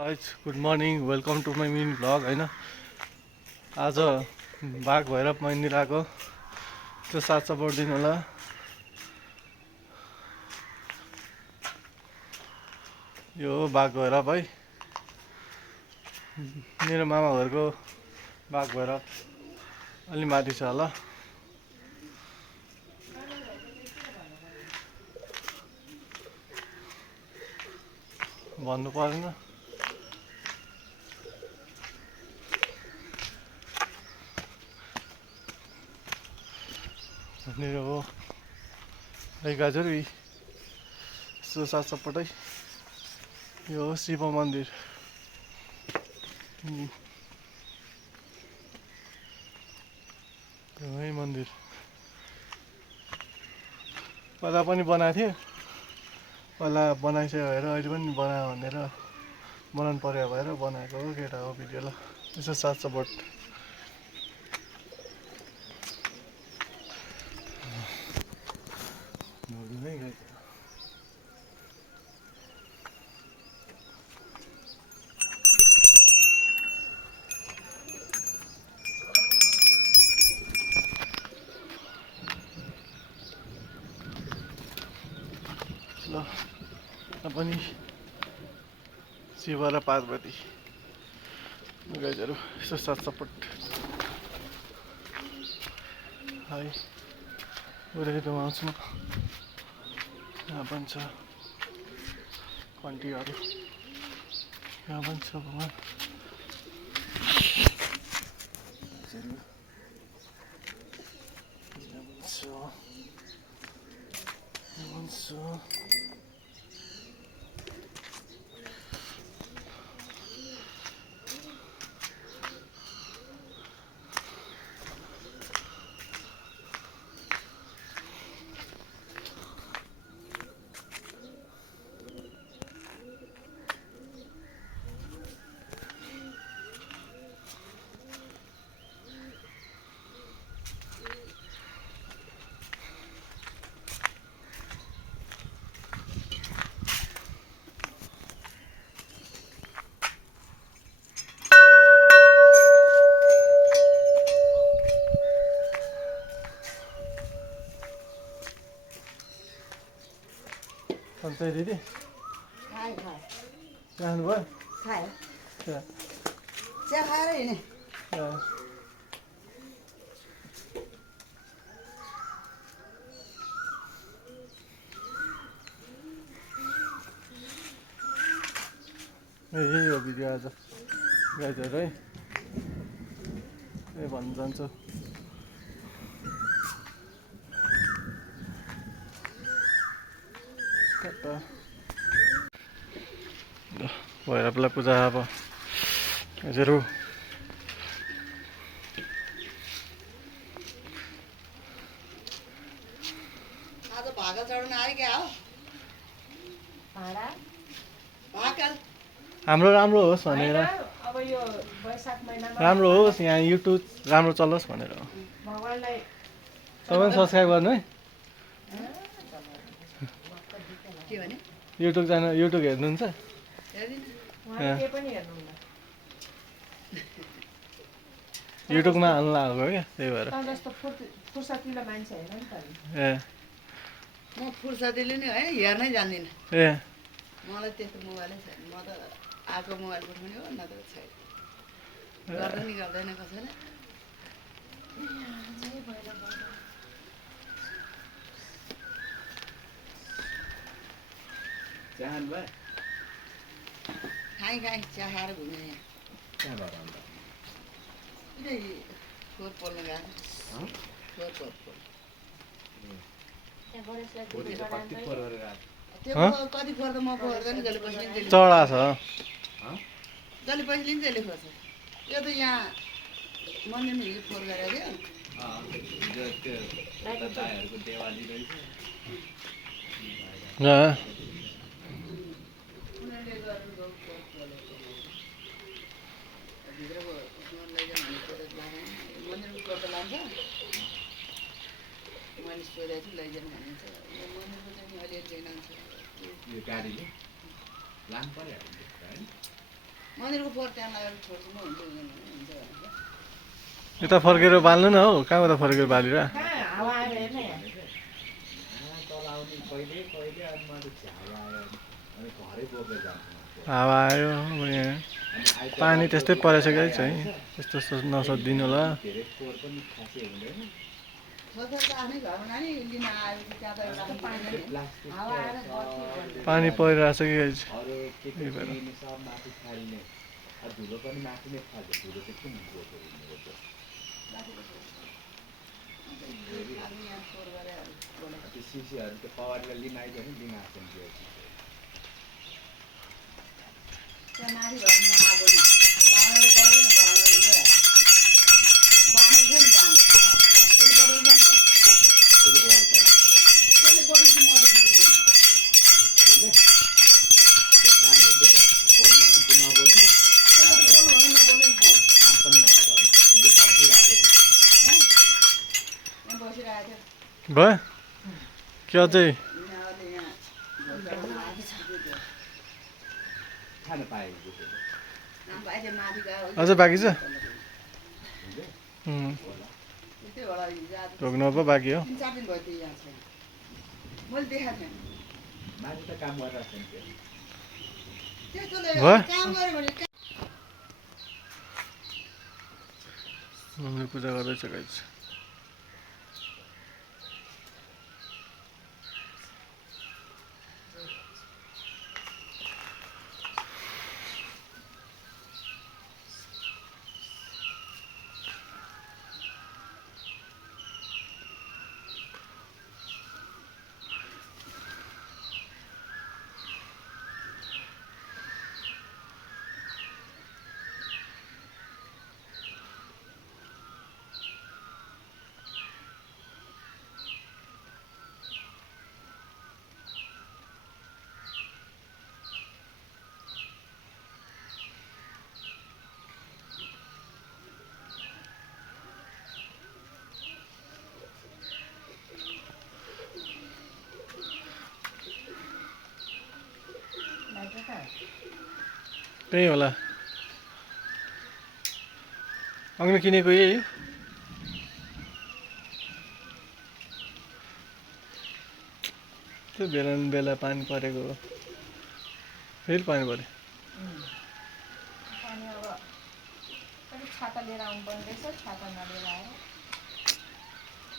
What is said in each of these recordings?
Guys good morning welcome to my mini vlog होइन। आज बाघ भैरव मन्दिर आएको, त्यो साथ सपोर्ट दिनु होला। यो हो बाघ भैरव है, मेरो मामा घरको बाघ भैरव अलि माथि छ होला। भन्नु परेन, मेरो हो गाजर यसो साथ सपोर्टै। यो हो शिव मन्दिर, यही मन्दिर पहिला पनि बनाएको थियो, पहिला बनाइसक्यो भएर अहिले पनि बनायो भनेर बनाउनु पर्यो भएर बनाएको हो केटा हो भिडियो। ल यसो साथ सपोर्ट। ल पनि शिव र पार्वती गाइजहरू यसो साथ सपोर्ट। हाई उडेकोमा आउँछु म। यहाँ पनि छ घन्टीहरू, यहाँ पनि छ भगवान्। अन्त दिदी खानुभयो? खायो, चिया चिया खाएर हिँडेँ। यही हो भिडियो आज गाइजहरू है, यही भन्न चाहन्छु। भैरवलाई पूजा अब हजुर आज भाका चढ्न आयो क्या हो भाका। हाम्रो राम्रो होस् भनेर, अब यो वैशाख महिनामा राम्रो होस्, यहाँ युट्युब राम्रो चलोस् भनेर भगवानलाई तपाईँ सब्सक्राइब गर्नु है। के भने युट्युब च्यानल युट्युब हेर्नुहुन्छ? हेर्दिनँ। उहाँले के पनि हेर्नुहुन्न। युट्युबमा हाल्नु लागेको क्या, त्यही भएर। तँ जस्तो फुर्सतिलो मान्छे होइन नि त। ए म फुर्सदिलो नि है, हेर्नै जान्दिनँ। ए मलाई त्यस्तो मोबाइलै छैन। म त आएको मोबाइल पठाउने हो, नत्र छैन। गर्दा नि गर्दैन कसैले। खाएँ चिया खाएर घुमेँ यहाँ। खोर पोल्न गएको। त्यो कति खोर त म खोर्दैन, जसले पैसा लिन्छ त्यसले चढा छ। जसले पैसा लिन्छ त्यसले खोर्छ। यो त यहाँ मन्दिरमा हिजो खोर गरेको थियो। उनीहरूले गरेर खोर पोलेको। भित्रको लैजाउँ भने खोर लाँदैन, मन्दिरको खोर त लान्छ। मैले सोधेको छु लैजाउँ भनिन्छ। यो मन्दिरको चाहिँ अलिअलि चाहिँ लान्छ। यो गाडीले लानु पर्यो होइन? मन्दिरको पोहोर त्यहाँ लगेर छोड्छु म हुन्छ हुन्छ भनेर यता फर्केर बाल्नु न हौ कहाँबाट फर्केर बालिरा कहाँ हावा आयो हेर्न यहाँ हावा आयो अब यहाँ पानी त्यस्तै परेछ कि चाहिँ त्यस्तो नसोधिदिनु होला सोचेर त आफ्नै घरमा नानी लिन आयो त्यहाँ त एउटा हावा आएर गर्थ्यो पानी परिरहेछ कि गाइस त्यहाँ माथि घरमा आगो नि बाँधेर पऱ्यो नि बाँधेर बाँधेको छ नि बाँध त्यसले बढाउँछ नि त्यसले बढाउँछ मधेसले भयो के अझै अझै बाँकी छ ढोग्नु पो बाँकी हो मैले देखाएको थिएँ भयो काम गऱ्यो भने मम्मीले पूजा गर्दैछ गाइस त्यही होला अघि किनेको यही त्यो बेला बेला पानी परेको हो फेरि पानी पऱ्यो पानी अब अलिक छाता लिएर आउनुपर्ने रहेछ छाता नलिएर आयो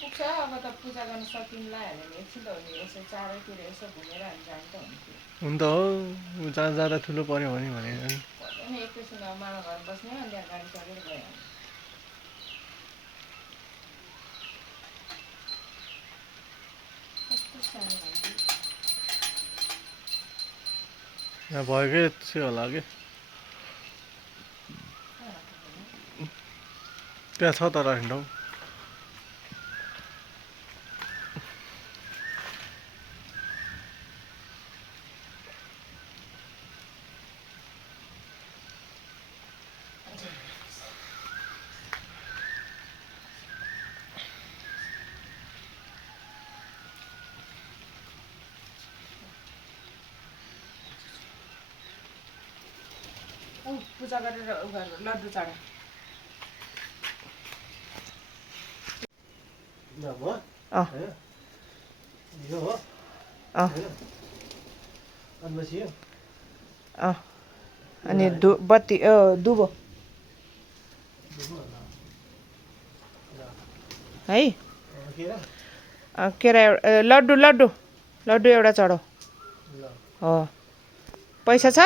पुग्छ अब त पूजा गर्न सकिँला भने एकछिन त हो नि यसो चारैतिर यसो घुमेर हामी जानु त हुन्थ्यो हुन त हो जहाँ जाँदा ठुलो पऱ्यो भने पर्दैन एकैछिन अब मामा घर बस्ने अनि त्यहाँ गाडी चढेर गयो कस्तो सानो घन्टी यहाँ भएकै चाहिँ होला कि त्यहाँ छ त राख्ने ठाउँ पूजा गरेर उ गरेर लड्डु चढा अनि बत्ती दुबो है केरा लड्डु लड्डु लड्डु एउटा चढाऊ हो पैसा छ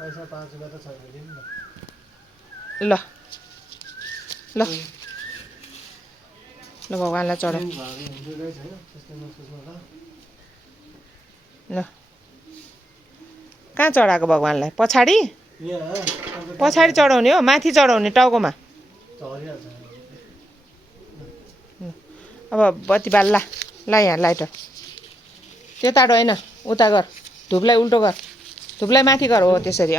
पैसा 5 रुपियाँ त छैन दिनु न ल ल ल भगवान्लाई चढाऊ ल कहाँ चढाएको भगवान्लाई पछाडि पछाडि चढाउने हो माथि चढाउने टाउकोमा अब बत्ती बाल ल यहाँ लाइटर त्यताबाट होइन उता गर धुपलाई उल्टो गर धुपलाई माथि गर हो त्यसरी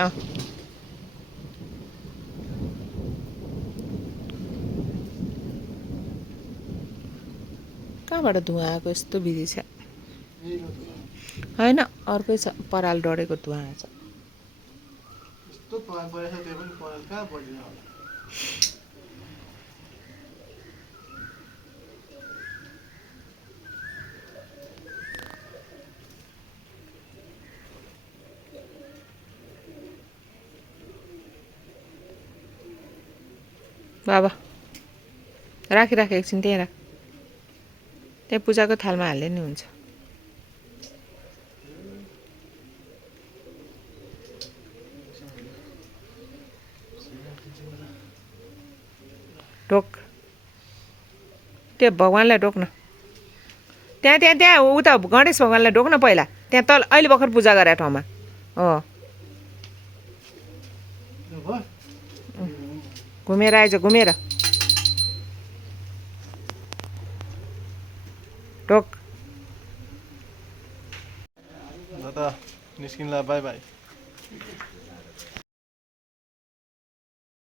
कहाँबाट धुवा आएको यस्तो विधि छ होइन अर्कै छ पराल डढेको धुवा आएछ कस्तो पैसा त्यो पनि परेल कहाँ बढिन होला बाबा राख एकछिन त्यहीँ राख त्यहाँ पूजाको थालमा हाल्ने नि हुन्छ टोक त्यो भगवान्लाई टोक्न त्यहाँ उता गणेश भगवान्लाई टोक्न पहिला त्यहाँ तल अहिले भर्खर पूजा गरेको ठाउँमा हो घुमेर आइज घुमेर टोक ल त निस्किन्ला बाई बाई